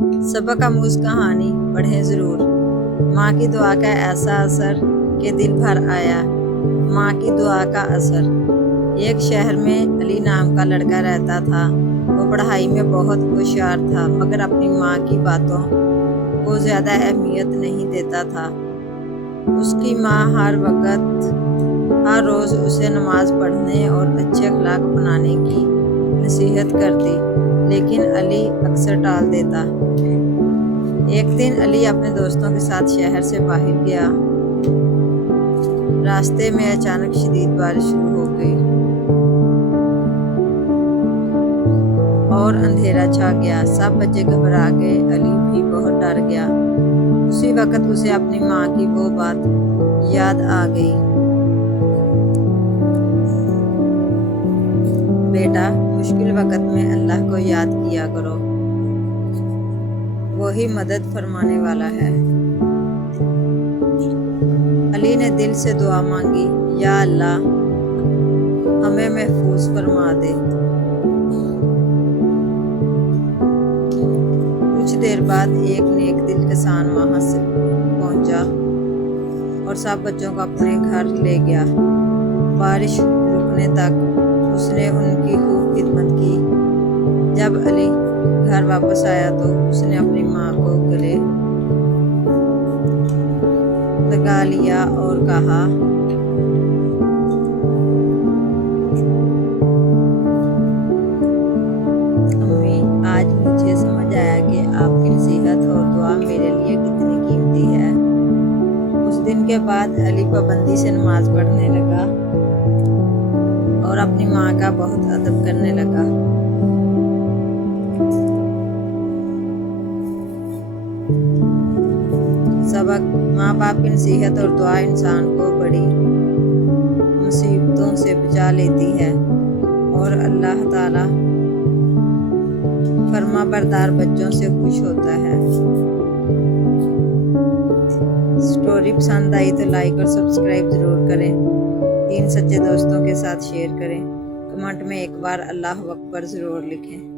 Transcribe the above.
सबक आमूज कहानी पढ़ें ज़रूर। माँ की दुआ का ऐसा असर कि दिल भर आया। माँ की दुआ का असर। एक शहर में अली नाम का लड़का रहता था। वो पढ़ाई में बहुत होशियार था, मगर अपनी माँ की बातों को ज़्यादा अहमियत नहीं देता था। उसकी माँ हर रोज़ उसे नमाज पढ़ने और अच्छे अखलाक अपनाने की नसीहत करती, लेकिन अली अक्सर टाल देता। एक दिन अली अपने दोस्तों के साथ शहर से बाहर गया। रास्ते में अचानक शदीद बारिश शुरू हो गई और अंधेरा छा गया। सब बच्चे घबरा गए, अली भी बहुत डर गया। उसी वक्त उसे अपनी माँ की वो बात याद आ गई। बेटा, मुश्किल वक्त में अल्लाह को याद किया करो, वही मदद फरमाने वाला है। अली ने दिल से दुआ मांगी, या अल्लाह, हमें महफूज फरमा दे। कुछ देर बाद एक नेक दिल किसान वहां से पहुंचा और सब बच्चों को अपने घर ले गया। बारिश रुकने तक उसने उनकी खूब खिदमत की। जब अली घर वापस आया तो उसने अपनी माँ को गले लगा लिया और कहा, अम्मी, आज मुझे समझ आया कि आपकी नसीहत और दुआ मेरे लिए कितनी कीमती है। उस दिन के बाद अली पाबंदी से नमाज पढ़ने लगा और अपनी माँ का बहुत अदब करने लगा। सबक: माँ बाप की नसीहत और दुआ इंसान को बड़ी मुसीबतों से बचा लेती है और अल्लाह ताला फर्माबरदार बच्चों से खुश होता है। स्टोरी पसंद आई तो लाइक और सब्सक्राइब ज़रूर करें। 3 सच्चे दोस्तों के साथ शेयर करें। कमेंट में एक बार अल्लाह अकबर ज़रूर लिखें।